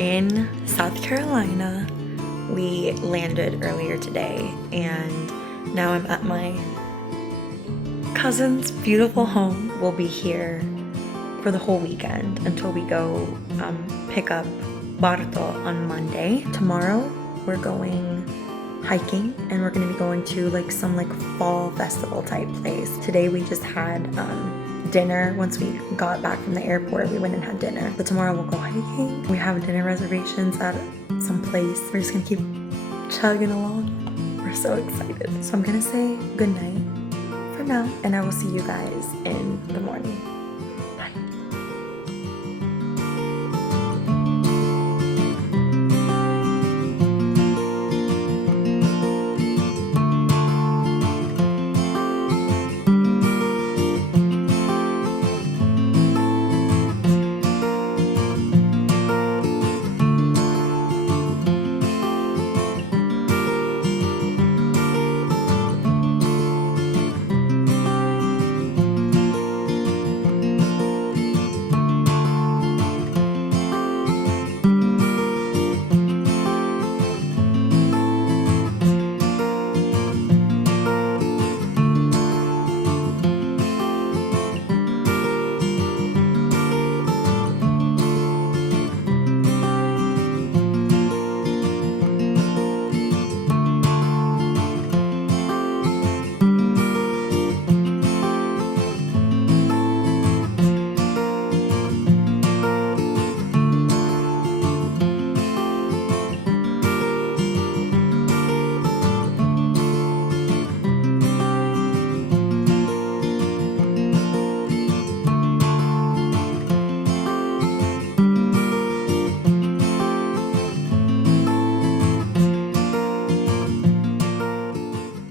in South Carolina. We landed earlier today and now I'm at my cousin's beautiful home. We'll be here for the whole weekend until we go pick up Barto on Monday. Tomorrow we're going hiking and we're going to be going to like some like fall festival type place. Today we just had dinner. Once we got back from the airport, we went and had dinner. But tomorrow we'll go hiking. We have dinner reservations at some place. We're just gonna keep chugging along. We're so excited. So I'm gonna say good night for now, and I will see you guys in the morning. Bye.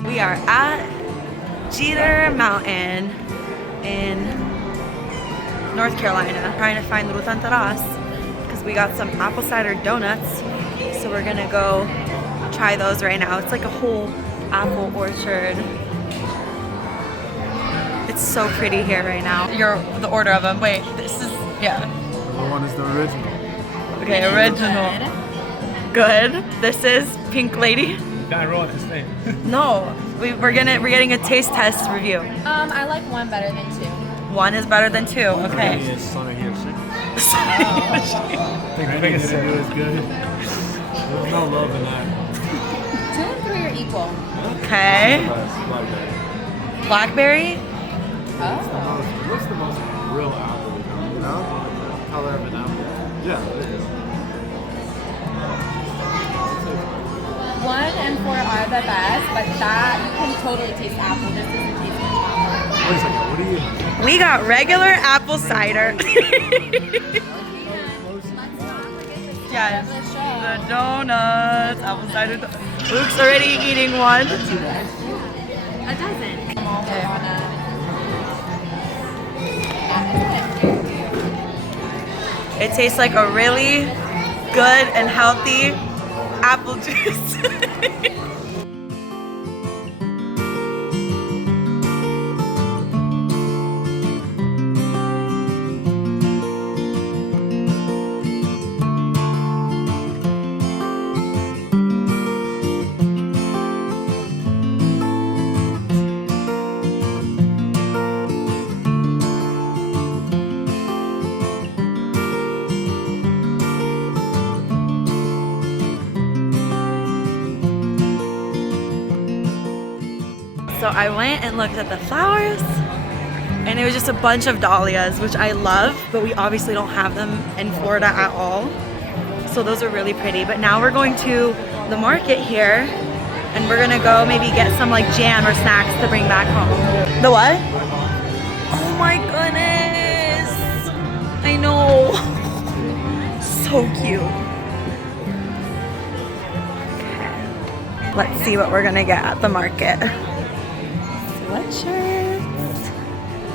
We are at Juniper Mountain in North Carolina, trying to find Rutan Taras because we got some apple cider donuts. So we're gonna go try those right now. It's like a whole apple orchard. It's so pretty here right now. The order of them. Wait, this is, yeah. Number one is the original. Okay, original. Good. This is Pink Lady. Guy wrote his name. No, we're getting a taste test review. I like one better than two. One is better than two. Okay. Three is Sonny Hirschi. Oh. I think it's as good. There's no love in that. 2 and 3 are equal. Okay. Blackberry. Blackberry. Oh. What's the most real apple? You know? Color of an apple. Yeah, it is. 1 and 4 are the best, but that you can totally taste apple. This doesn't taste much. Wait a second, what do you? We got regular apple cider. Yes. The donuts. Apple cider. Luke's already eating one. A dozen. It tastes like a really good and healthy apple juice. So I went and looked at the flowers and it was just a bunch of dahlias, which I love, but we obviously don't have them in Florida at all. So those are really pretty. But now we're going to the market here and we're gonna go maybe get some like jam or snacks to bring back home. The what? Oh my goodness. I know. So cute. Okay. Let's see what we're gonna get at the market. Sweatshirts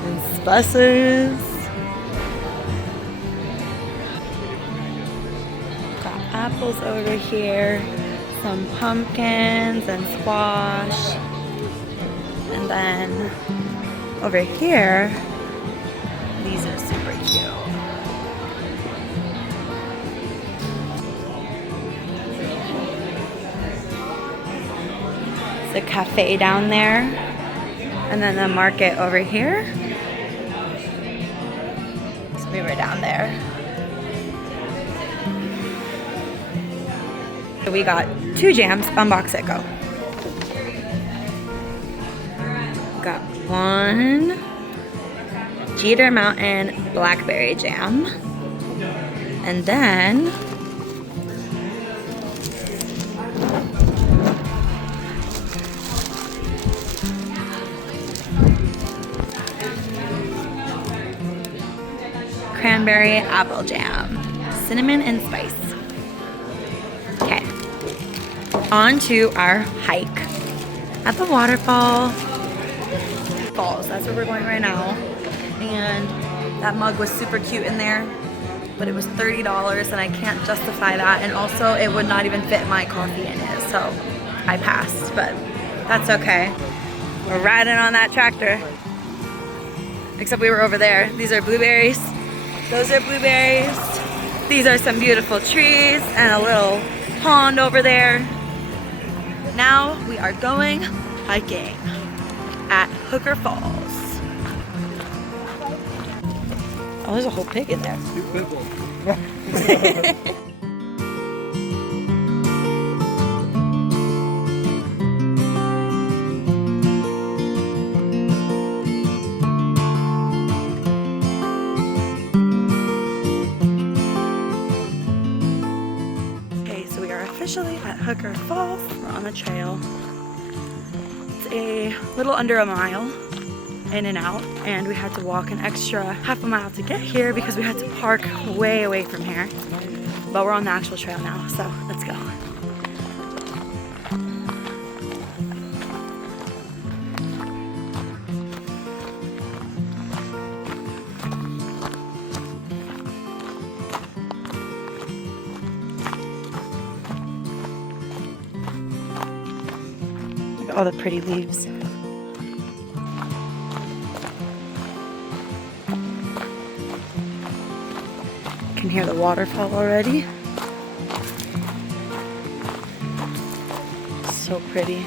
and spussers. Got apples over here, some pumpkins and squash, and then over here, these are super cute. the cafe down there, and then the market over here. So we were down there. So we got 2 jams on Boxico. Got 1 Cedar Mountain blackberry jam, and then cranberry apple jam, cinnamon and spice. Okay, on to our hike at the waterfall. Falls, that's where we're going right now. And that mug was super cute in there, but it was $30 and I can't justify that. And also it would not even fit my coffee in it, so I passed, but that's okay. We're riding on that tractor. Except we were over there. These are blueberries. Those are blueberries. These are some beautiful trees and a little pond over there. Now we are going hiking at Hooker Falls. Oh, there's a whole pig in there. Officially at Hooker Falls. We're on the trail. It's a little under a mile in and out, and we had to walk an extra half a mile to get here because we had to park way away from here. But we're on the actual trail now, so let's go. All the pretty leaves. Can hear the waterfall already. So pretty.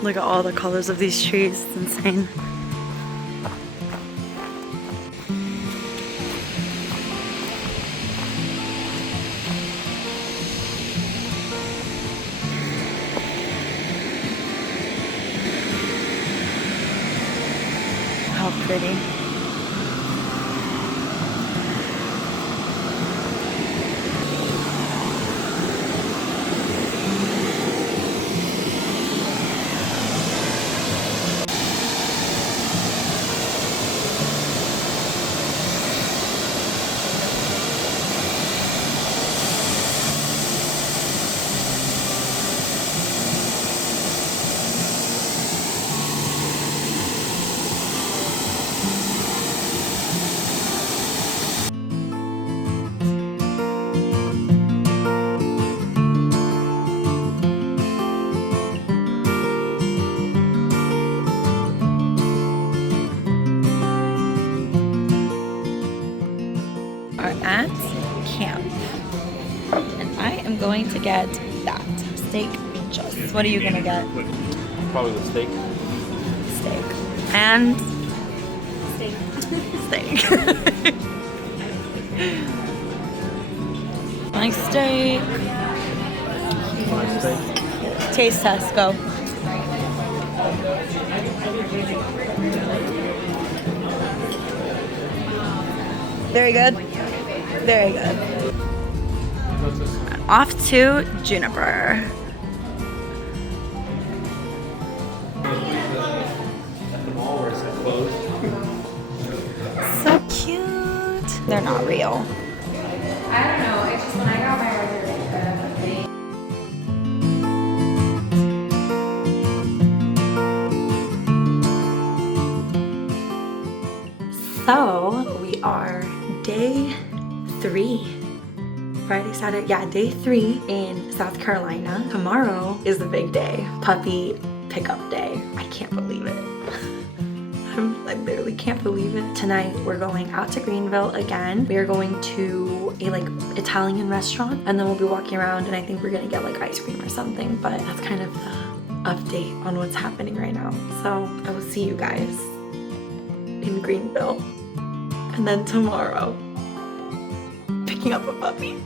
Look at all the colors of these trees. It's insane. How pretty. At camp, and I am going to get that steak just. What are you gonna get? Probably the steak. Steak and steak. Nice steak. Nice steak. Taste test. Go. Very good. Very good. Off to Juniper. So cute. They're not real. I don't know. It's just when I got my reservation. So we are day 3. Friday, Saturday, yeah, day 3 in South Carolina. Tomorrow is the big day, puppy pickup day. I can't believe it. I literally can't believe it. Tonight we're going out to Greenville again. We are going to a like Italian restaurant, and then we'll be walking around, and I think we're gonna get like ice cream or something, but that's kind of the update on what's happening right now. So I will see you guys in Greenville, and then tomorrow picking up a puppy.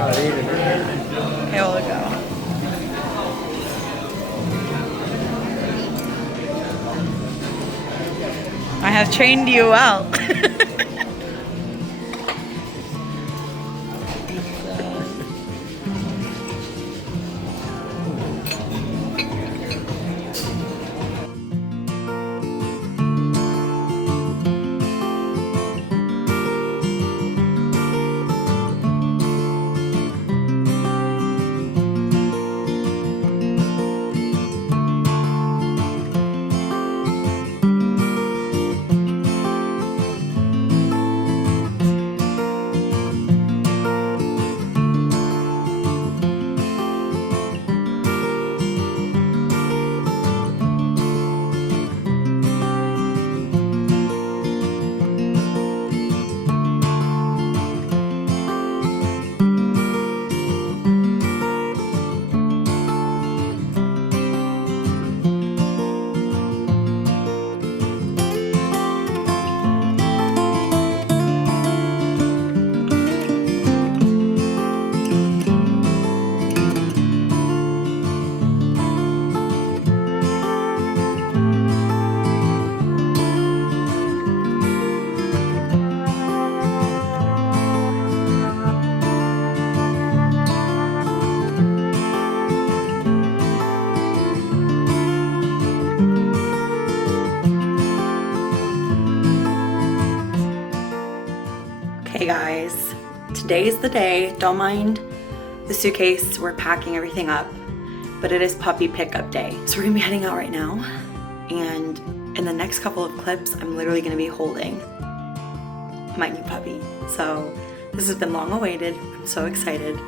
Okay, we'll go. I have trained you well. Hey guys, today's the day. Don't mind the suitcase, we're packing everything up, but it is puppy pickup day. So we're gonna be heading out right now, and in the next couple of clips, I'm literally gonna be holding my new puppy. So this has been long awaited. I'm so excited.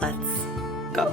Let's go.